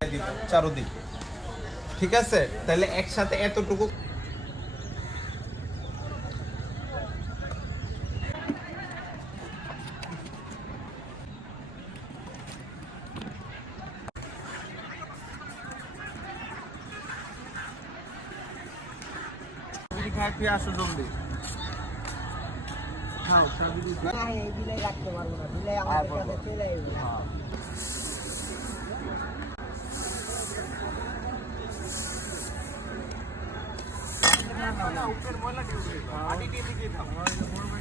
চারদিকে, ঠিক আছে? তাহলে একসাথে এতটুকু আসো জলদি খাও রাখতে পারবো না, দিলে আমাদের কাছে চলে আসবে।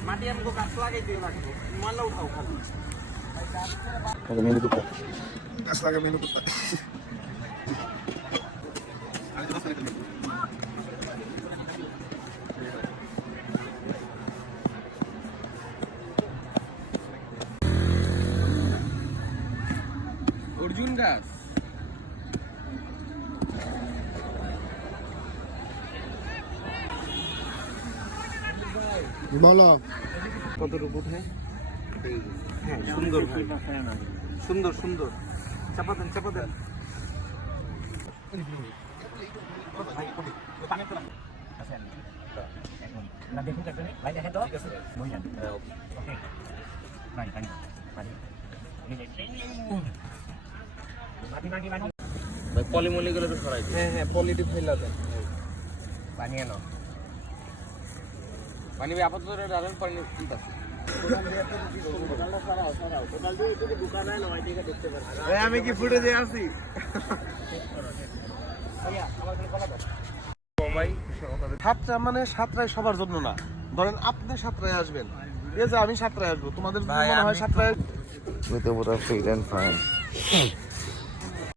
মাটি আমাকে গাছ লাগাই দিয়ে রাখবো, ময়লা উঠাও খালি গাছ লাগা মেনু করতে। অর্জুন গাছ বলো কতটুকু? হ্যাঁ সুন্দর সুন্দর সুন্দর, চাপা দেন চাপা দেন। পলিমলি গুলো তো সরাই। হ্যাঁ হ্যাঁ পলিটি ফেলা দেন, পানি আনো। পানি আপাতত ডালেন পানি ঠিক আছে। আমি কি ফুটেজে আছি? সাতটা মানে সাতটায় সবার জন্য না, ধরেন আপনি সাতটায় আসবেন, এই যে আমি সাতটায় আসবো, তোমাদের মনে হয় সাতটায়।